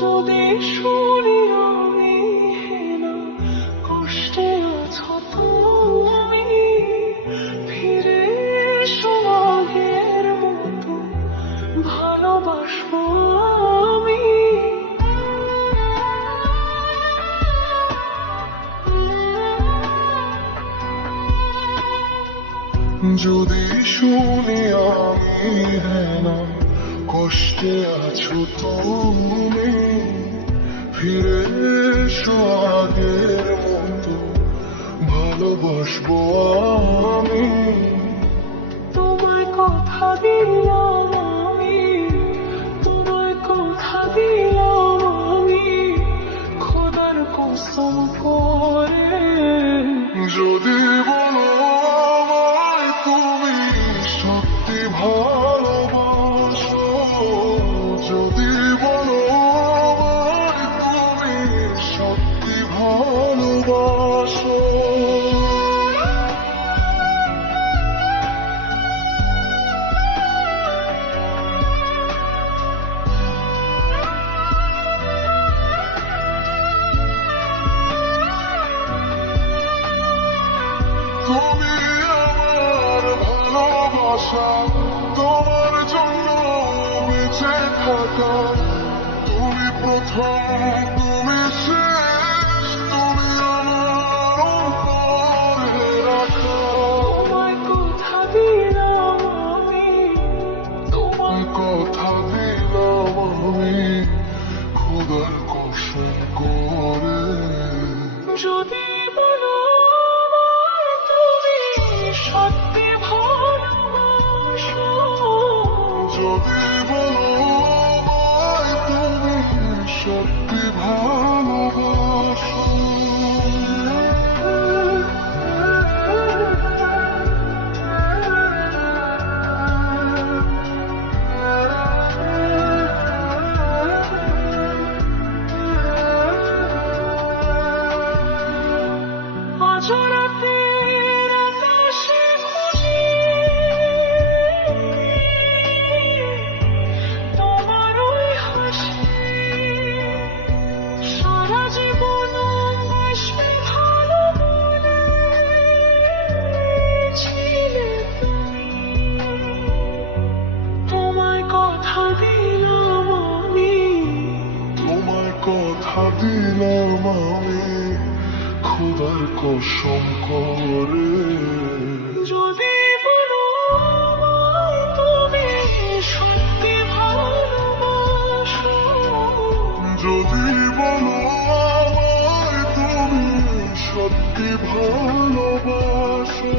যদি শুনি আমি হেনা কষ্টে আছো তুমি, ফিরে এসো আগের মতো ভালোবাসবো আমি। যদি শুনি আমি হেনা কষ্টে আছো তুমি, ফিরে এসো আগের মতো ভালোবাসবো আমি। তোমায় কথা দিলাম আমি, তোমায় কথা দিলাম আমি, খোদার কসম করে। যদি বলো আমায় তুমি সত্যি ভালোবাসো, যদি বলো আমায় তুমি সত্যি ভালোবাসো, তুমি আমার ভালোবাসা, তোমার জন্য বেঁচে থাকা, তুমি প্রথম তুমি শেষ, তুমি আমার উপরে রাখা। তোমায় কথা দিলাম আমি, তোমায় কথা দিলাম আমি, খোদার কসম করে। যদি বলো আমায় তুমি সত্যি ভালোবাসো, যদি বলো আমায় তুমি সত্যি ভালোবাসো, আজ রাতের আকাশে খুঁজি তোমার ওই হাসি, সারা জীবন বাসবে ভালো বলেছিলে তুমি। তোমায় কথা দিলাম আমি, তোমায় কথা দিলাম আমি, খোদার কসম করে। যদি বলো আমায় তুমি সত্যি ভালোবাসো, যদি বলো আমায় তুমি সত্যি ভালোবাসো,